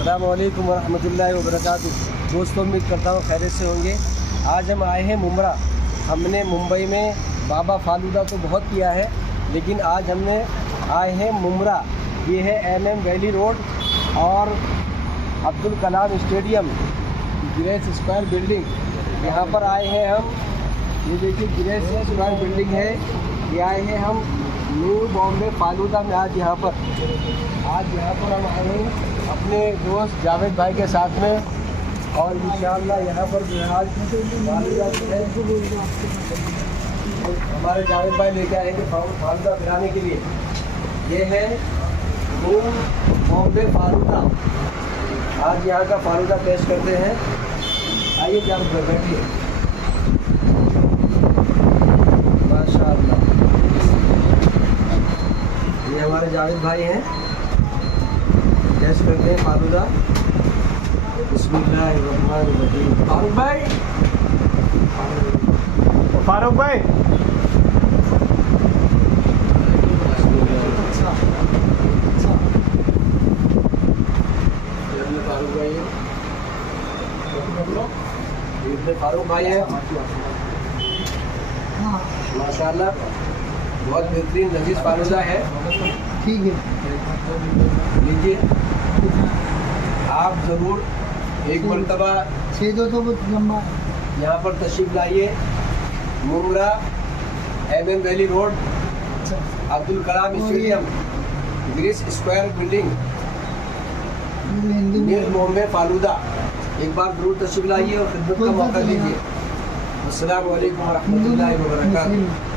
अस्सलाम वालेकुम वरहमतुल्लाहि वबरकातुहू। दोस्तों, उम्मीद करता हूँ खैरियत से होंगे। आज हम आए हैं मुमरा। हमने मुंबई में बाबा फालूदा तो बहुत किया है, लेकिन आज हमने आए हैं मुमरा। ये है MM वैली रोड और Abdul Kalam stadium, grace square building. यहाँ पर आए हैं हम। ये देखिए ग्रेस स्क्वायर बिल्डिंग है। ये आए हैं हम न्यू बॉम्बे फालूदा में। आज यहाँ पर हम आए हैं अपने दोस्त जावेद भाई के साथ में, और इंशाअल्लाह यहाँ पर आज हमारे जावेद भाई लेके आएंगे फालूदा पिलाने के लिए। ये है न्यू बॉम्बे फालूदा। आज यहाँ का फालूदा टेस्ट करते हैं। आइए क्या बैठिए। माशाअल्लाह, ये हमारे जावेद भाई हैं। टेस्ट करते हैं फालूदा। बिस्मिल्लाहिर्रहमानिर्रहीम। फारूक भाई, फारूक भाई, फारूक भाई है माशाअल्लाह, बहुत बेहतरीन लजीज फालूदा है। ठीक है, लीजिए आप ज़रूर एक मरतबा छेदो तो बहुत लंबा। यहाँ पर तशरीफ लाइए। Mumbra MM valley road, Abdul Kalam stadium, grace square building, new Bombay falooda. एक बार जरूर तशरीफ लाइए और खिदमत का मौका दीजिए। अस्सलाम वालेकुम वरहमतुल्लाहि वबरकातुहू।